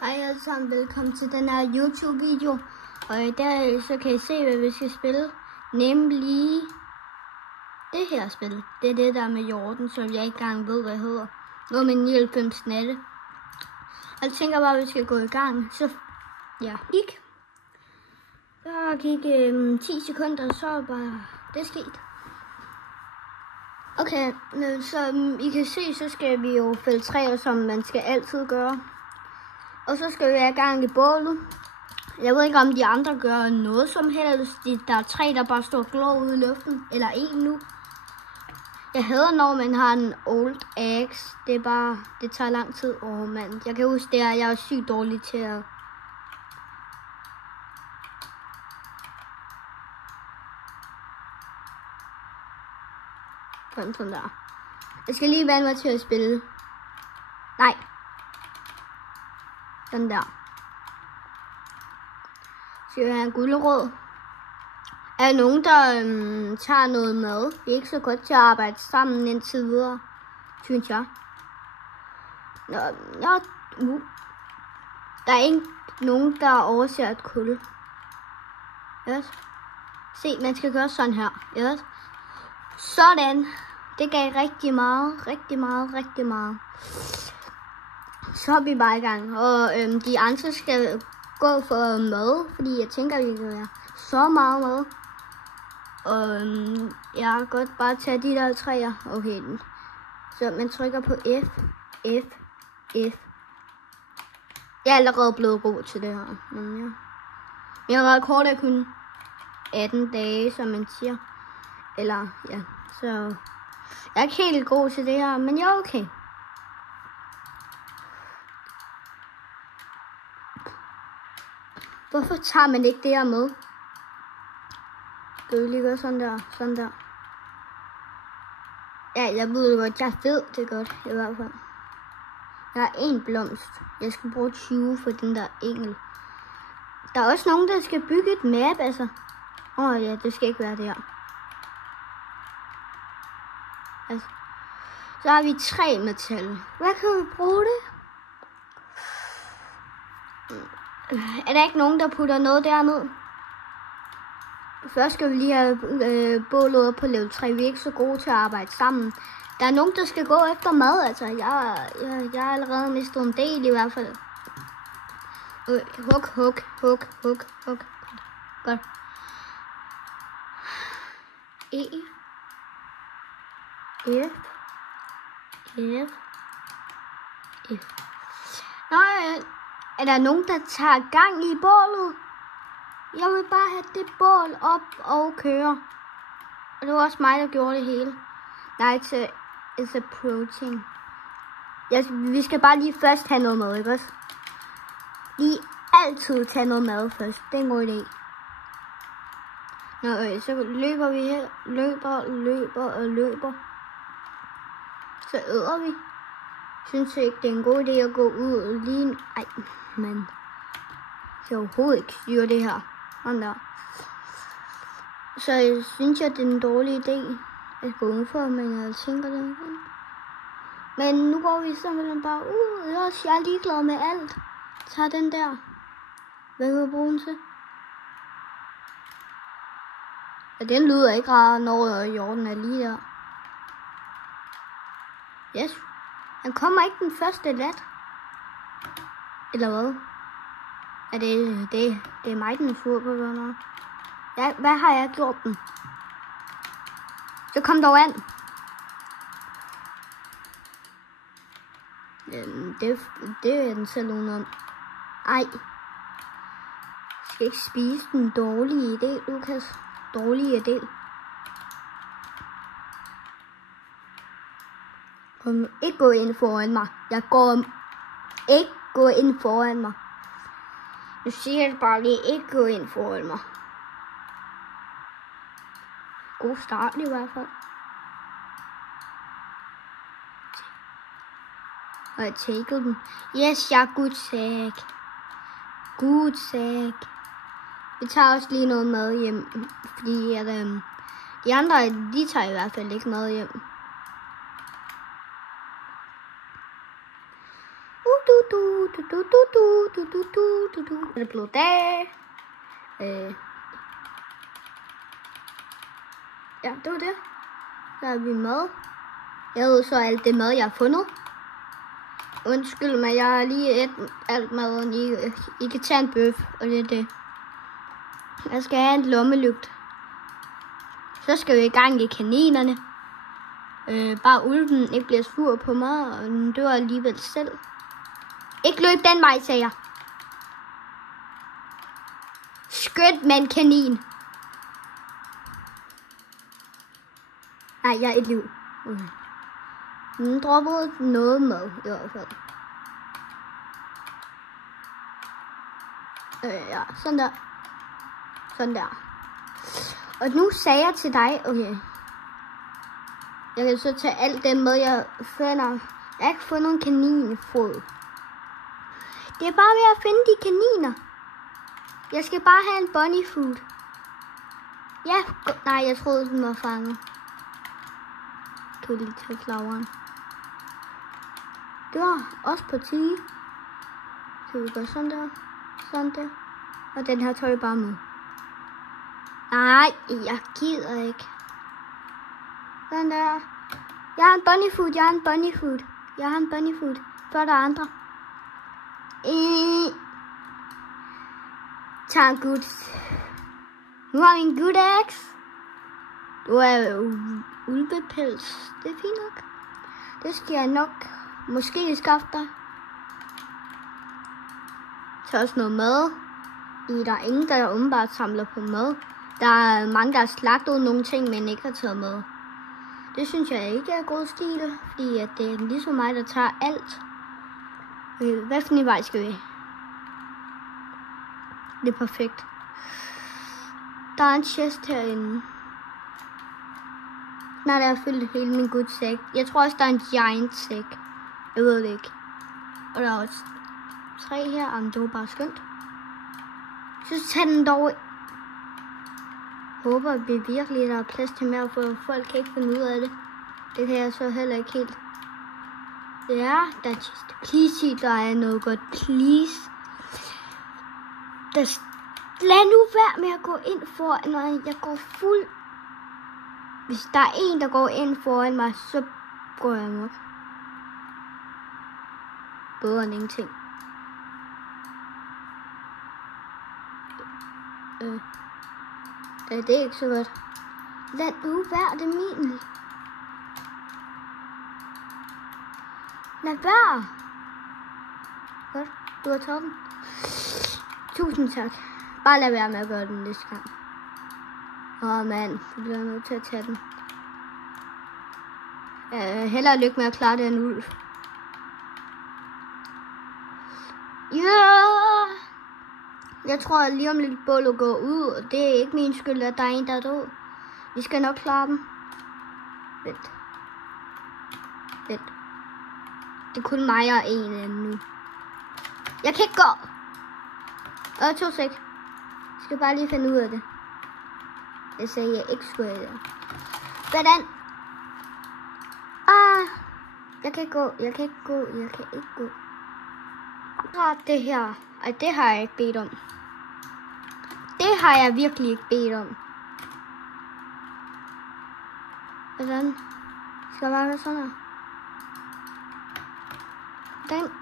Hej alle sammen, velkommen til den her YouTube-video. Og i dag så kan I se, hvad vi skal spille. Nemlig det her spil. Det er det der med jorden, som jeg ikke engang ved, hvad hedder. Nu med 99 natte. Og jeg tænker bare, at vi skal gå i gang. Så ja, gik. Der gik 10 sekunder, så bare det sket. Okay, så I kan se, så skal vi jo fælde træer, som man skal altid gøre. Og så skal vi have gang i bålet. Jeg ved ikke, om de andre gør noget som helst. Der er 3, der bare står glå ude i luften. Eller 1 nu. Jeg hader, når man har en old axe. Det er bare, det tager lang tid. Mand. Jeg kan huske det her, jeg er sygt dårlig til at... Sådan der. Jeg skal lige vande mig til at spille. Nej. Sådan der. Så jeg har en gulerod. Er der nogen, der tager noget mad? Vi er ikke så godt til at arbejde sammen indtil videre, synes jeg. Der er ikke nogen, der overser et kul. Yes. Se, man skal gøre sådan her. Yes. Sådan. Det gav rigtig meget. Så er vi bare i gang. Og de andre skal gå for mad, fordi jeg tænker, vi kan være så meget mad. Og jeg kan godt bare tage de der træer. Okay. Så man trykker på F. Jeg er allerede blevet god til det her. Men ja. Jeg har rekord af kun 18 dage, som man siger. Eller ja, så jeg er ikke helt god til det her, men jeg er okay. Hvorfor tager man ikke det her med? Skal vi lige gøre sådan der. Ja, jeg ved det godt. Jeg ved det godt, i hvert fald. Jeg har 1 blomst. Jeg skal bruge 20 for den der engel. Der er også nogen, der skal bygge et map, altså. Ja, det skal ikke være der. Altså. Så har vi 3 metal. Hvad kan vi bruge det? Er der ikke nogen, der putter noget derned? Først skal vi lige have bålet op på level 3. Vi er ikke så gode til at arbejde sammen. Der er nogen, der skal gå efter mad, altså. Jeg har allerede mistet en del i hvert fald. Huk. Godt. F. Nej. Er der nogen, der tager gang i bålet? Jeg vil bare have det bål op og køre. Og det var også mig, der gjorde det hele. Night is approaching. Vi skal bare lige først have noget mad, ikke også? Lige altid tage noget mad først. Det er en god idé. Så løber vi her. Løber. Så æder vi. Synes ikke, det er en god idé at gå ud lige nu. Ej, men jeg kan overhovedet ikke styre det her. Sådan der. Så jeg synes, det er en dårlig idé at gå udenfor, men jeg tænker det ikke. Men nu går vi simpelthen bare ud. Jeg er ligeglad med alt. Tag den der. Hvad kan vi bruge den til? Ja, den lyder ikke rar, når jorden er lige der. Yes. Han kommer ikke den første lat. Eller hvad? Er det er mig, den er sur på, eller noget? Ja, hvad har jeg gjort den? Så kom dog an. Det er den selv udenom. Ej. Jeg skal ikke spise den dårlige idé, Lukas. Dårlige idé. Kom ikke gå ind foran mig. Jeg går ikke gå ind foran mig. Nu siger jeg bare lige, ikke gå ind foran mig. God start i hvert fald. Og jeg tager den. Yes, jeg er good sack. Vi tager også lige noget mad hjem. Fordi at, de andre, de tager i hvert fald ikke mad hjem. Det er blevet dag. Ja, det var det. Der har vi mad. Jeg ved så alt det mad, jeg har fundet. Undskyld mig, jeg har lige et alt maden. I kan tage en bøf, og det er det. Jeg skal have en lommelygt. Så skal vi i gang i kaninerne. Bare ulven ikke bliver sur på mig, og den dør alligevel selv. Ikke løb den vej, sagde jeg. Skønt med en kanin. Nej, jeg er et liv. Okay. Den droppede noget mad i hvert fald. Ja, sådan der. Sådan der. Og nu sagde jeg til dig, okay. Jeg kan så tage alt det med, jeg finder. Jeg har ikke fundet en kaninfod. Det er bare ved at finde de kaniner. Jeg skal bare have en bunny food. Ja, nej, jeg troede, den var fanget. Jeg kan lige tage flageren. Det var også på 10. Så vi gør sådan der. Sådan der. Og den her tøj jeg bare med. Nej, jeg gider ikke. Sådan der. Jeg har en bunny food, jeg har en bunny food. Jeg har en bunny food. Før der er andre. Tag en good. Nu har vi en good axe. Du er ulvepels. Det er fint nok. Det skal jeg nok måske skaffe dig. Så også noget mad. Der er ingen, der umiddelbart samler på mad. Der er mange, der har slagtet nogle ting, men ikke har taget med. Det synes jeg ikke er god stil, fordi at det er ligesom mig, der tager alt. Hvad for en vej skal vi? Det er perfekt. Der er en chest herinde. Snart er jeg fyldt hele min good sæk. Jeg tror også, der er en giant sæk. Jeg ved det ikke. Og der er også 3 her. Jamen, det var bare skønt. Så tag den dog. Håber at vi virkelig der er plads til mere, for folk kan ikke finde ud af det. Det kan jeg så heller ikke helt. Ja, der er just please, der er noget godt, please. Lad nu være med at gå ind foran mig. Jeg går fuld. Hvis der er en, der går ind foran mig, så går jeg nok. Bedre end ingenting. Det er ikke så godt. Lad nu være, det er min. Lad være. Godt, du har taget den. Tusind tak. Bare lad være med at gøre den næste gang. Mand, du bliver nødt til at tage den. Held og lykke med at klare den ulv. Yeah! Jeg tror lige om lidt bålet går ud, og det er ikke min skyld, at der er en, der er død. Vi skal nok klare dem. Vent. Det er kun mig og en af dem nu. Jeg kan ikke gå. 2 sek. Jeg skal bare lige finde ud af det. Jeg sagde, jeg ikke skulle have det. Hvordan? Jeg kan ikke gå. Det her. Ej, det har jeg ikke bedt om. Det har jeg virkelig ikke bedt om. Hvordan? Skal jeg bare være sådan her? Den.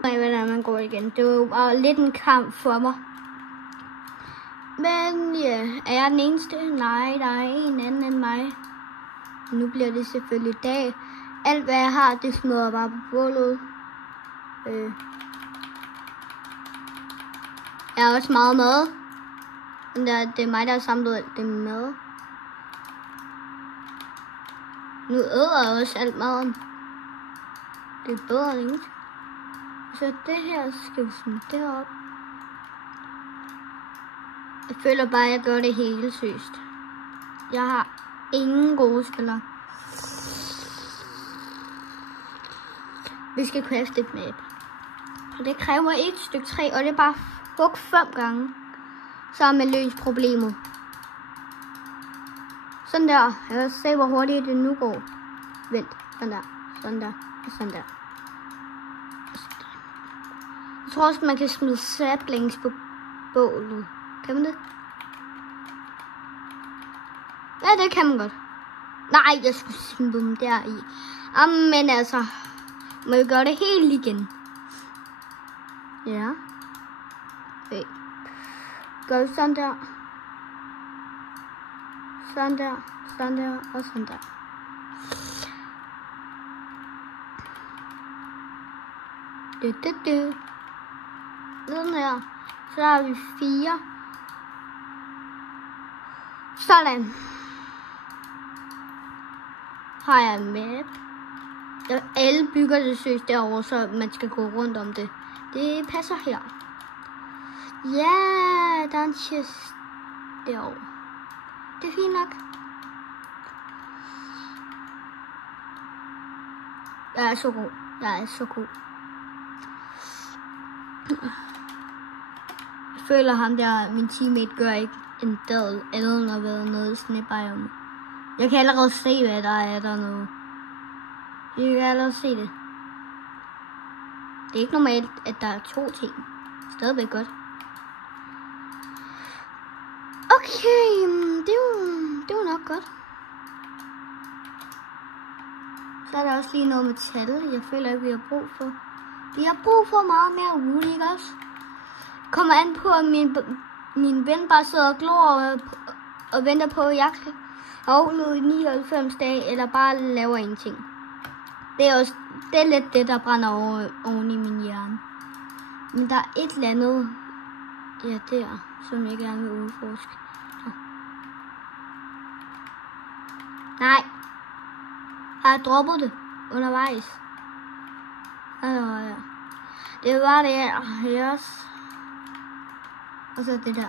Hvordan man går igen. Det var jo bare lidt en kamp for mig. Men ja, er jeg den eneste? Nej, der er en anden end mig. Nu bliver det selvfølgelig dag. Alt hvad jeg har, det smider jeg bare på bålet. Jeg har også meget mad. Men det er mig, der har samlet alt det mad. Nu æder jeg også alt maden. Det er bedre end ingenting. Så det her skal vi smide derop. Jeg føler bare, at jeg gør det hele søst. Jeg har ingen gode spillere. Vi skal crafte et map. Og det kræver et stykke træ, og det er bare hug 5 gange. Så har man løst problemet. Sådan der. Jeg kan se, hvor hurtigt det nu går. Vent. Sådan der. Sådan der. Og sådan der. Jeg tror også, man kan smide saplings på bålet. Kan man det? Ja, det kan man godt. Nej, jeg skulle smide dem der i. Men altså, må jeg gøre det helt igen? Ja. Okay. Gør vi sådan der. Sådan der. Sådan der. Og sådan der. Sådan her. Så har vi 4. Sådan. Har jeg en map. Alle bygger det søs derovre, så man skal gå rundt om det. Det passer her. Ja, der er en chest derovre. Det er fint nok. Jeg er så god. Jeg er så god. Jeg føler ham der, min teammate, gør ikke en del andet end at være noget i snebiomet. Jeg kan allerede se, hvad der er dernede. Jeg kan allerede se det. Det er ikke normalt, at der er 2 ting. Stadigvæk godt. Okay, det var nok godt. Så er der også lige noget metal, jeg føler ikke, vi har brug for. Vi har brug for meget mere wood, ikke også? Kommer an på, at min ven bare sidder og glor og venter på, at jeg skal overleve i 99 dage, eller bare laver ingenting. Det er lidt det, der brænder oven i min hjerne. Men der er et eller andet, ja, der, som jeg gerne vil udforske. Nej. Har jeg droppet det undervejs? Ja. Det var det her. Yes. Og så det der.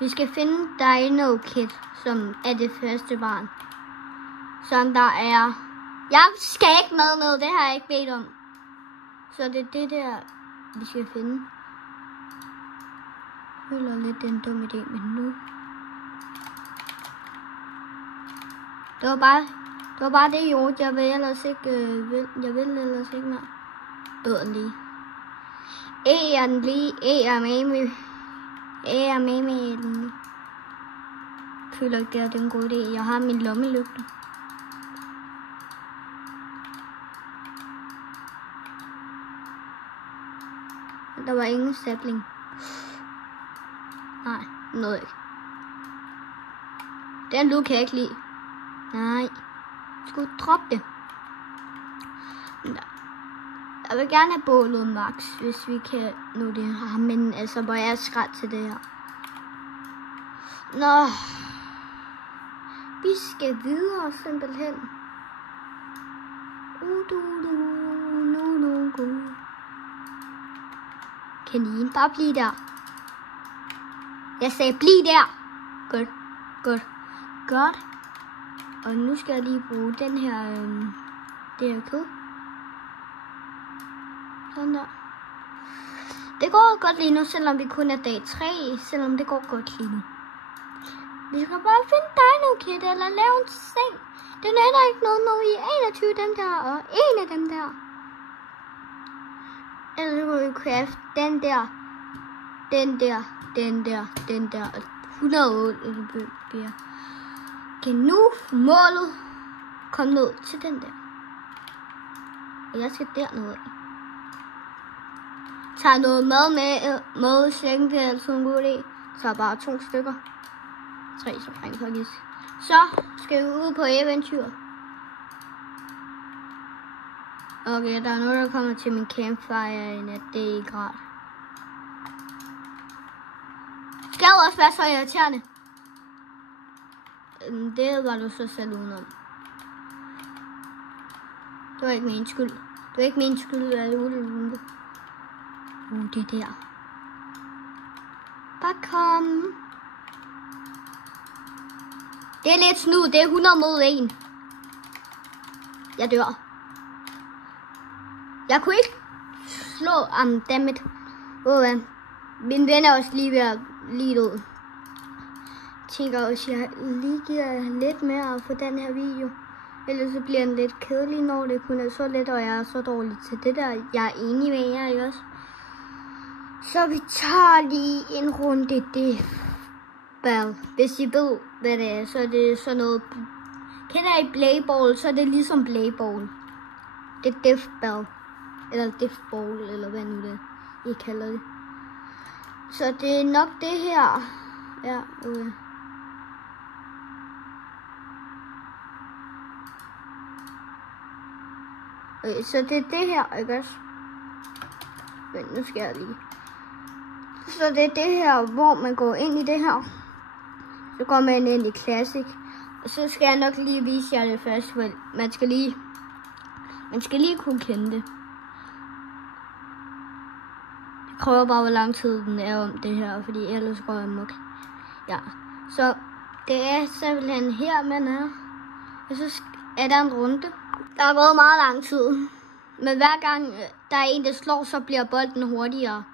Vi skal finde Dino Kid, som er det første barn. Som der er... Jeg skal ikke med noget, det har jeg ikke bedt om. Så det er det der, vi skal finde. Jeg føler lidt, det er en dum idé, men nu... Det var bare det, Jord. Jeg vil ellers ikke, jeg vil ellers ikke mere. Døden lige. Er med den. Føler ikke, det er en god idé. Jeg har min lommelygte. Der var ingen sapling. Nej, noget ikke. Den lyd kan jeg ikke lide. Nej. Jeg skulle droppe det. Jeg vil gerne have bålet max, hvis vi kan nå det her. Men altså, hvor jeg er skræt til det her. Nå. Vi skal videre simpelthen. Kanin, bare blive der. Jeg sagde, bliv der. Godt. Og nu skal jeg lige bruge den her, det her kød. Sådan der. Det går godt lige nu, selvom vi kun er dag 3. Selvom det går godt lige nu. Vi skal bare finde Dino Kid eller lave en seng. Det nytter ikke noget, når vi er 21 dem der og en af dem der. Ellers må vi craft den der. Og 108 bliver. Okay, nu målet. Kom ned til den der. Og jeg skal derned af. Tager noget mad med i sækken, det er altid en god idé. Så bare 2 stykker. 3 så rent faktisk. Så skal vi ud på eventyr. Okay, der er noget, der kommer til min campfire i nat. Det er ikke rart. Skal jo også være så irriterende. Det var du så selv udenom. Det var ikke min skyld. Det var ikke min skyld, at det ude. Det der. Bare kom. Det er lidt snud. Det er 100 mod 1. Jeg dør. Jeg kunne ikke slå dammit. Min ven er også lige ved at lide ud. tænker også, at jeg lige giver lidt mere for den her video. Ellers så bliver den lidt kedelig, når det kun er så let, og jeg er så dårlig til det der. Jeg er enig med jer, ikke også? Så vi tager lige en runde Deathball. Hvis I ved, hvad det er, så er det sådan noget... Kender I Blayball, så er det ligesom Blayball. Det er Deathball. Eller Deathball, eller hvad nu det I kalder det. Så det er nok det her. Ja, okay. Okay, så det er det her, ikke også? Men nu skal jeg lige. Så det er det her, hvor man går ind i det her. Så går man ind i Classic. Og så skal jeg nok lige vise jer det først, for man skal lige kunne kende det. Jeg prøver bare, hvor lang tid den er om det her, fordi ellers går jeg amok. Ja, så det er simpelthen her, man er. Og så er der en runde. Der er gået meget lang tid. Men hver gang der er en, der slår, så bliver bolden hurtigere.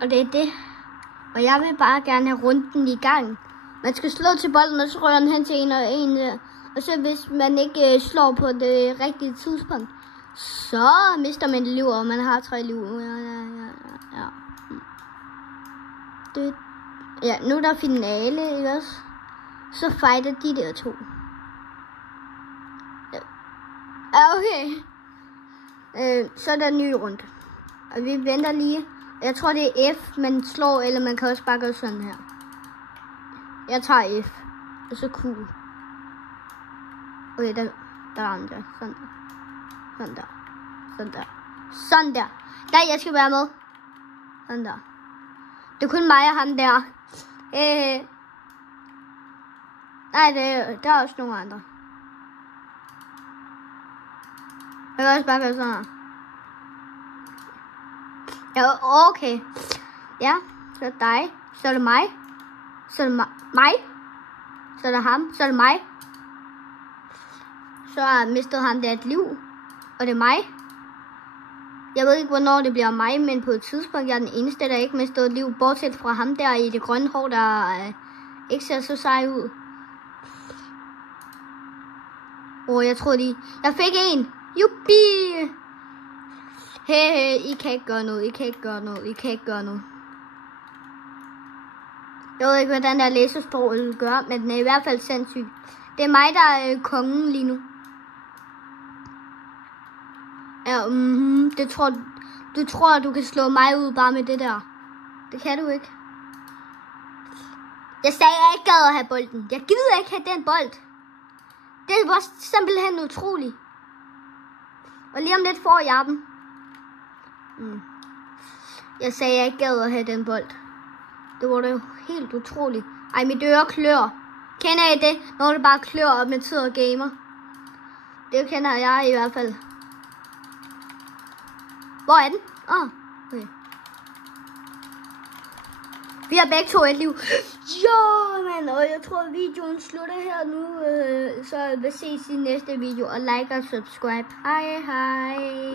Og det er det. Og jeg vil bare gerne have runden i gang. Man skal slå til bolden, og så rører den hen til en og en der. Og så hvis man ikke slår på det rigtige tidspunkt, så mister man liv, og man har 3 liv. Ja. Ja, nu er der finale, ikke også? Så fighter de der to. Ja, okay. Så er der en ny runde. Og vi venter lige. Jeg tror, det er F, man slår, eller man kan også bare gøre sådan her. Jeg tager F. Og så Q. Okay, der er den der. Sådan der. Sådan der. Sådan der. Sådan der. Nej, jeg skal være med. Sådan der. Det er kun mig og ham der. Nej, der er også nogle andre. Jeg kan også bare gøre sådan her. Ja, okay. Ja, så er det dig. Så er det mig. Så er det mig. Så er det ham. Så er det mig. Så har jeg mistet ham der et liv. Og det er mig. Jeg ved ikke, hvornår det bliver mig, men på et tidspunkt jeg er den eneste, der ikke mistet et liv. Bortset fra ham der i det grønne hår, der ikke ser så sej ud. Jeg troede lige. Jeg fik en. Juppie. Hey, I kan ikke gøre noget. I kan ikke gøre noget. I kan ikke gøre noget. Jeg ved ikke, hvad den der laserstråle gør, men den er i hvert fald sindssyg. Det er mig, der er kongen lige nu. Ja, du tror, du kan slå mig ud bare med det der. Det kan du ikke. Jeg sagde, jeg ikke gad at have bolden. Jeg gider ikke have den bold. Det var simpelthen utroligt. Og lige om lidt får jeg den. Jeg sagde, jeg ikke gad at have den bold. Det var da jo helt utroligt. Ej, mit øre klør. Kender I det? Når det bare klør, og man sidder og gamer. Det kender jeg i hvert fald. Hvor er den? Okay. Vi har begge to et liv. Ja, mand. Og jeg tror, videoen slutter her nu. Så vi ses i næste video. Og like og subscribe. Hej, hej.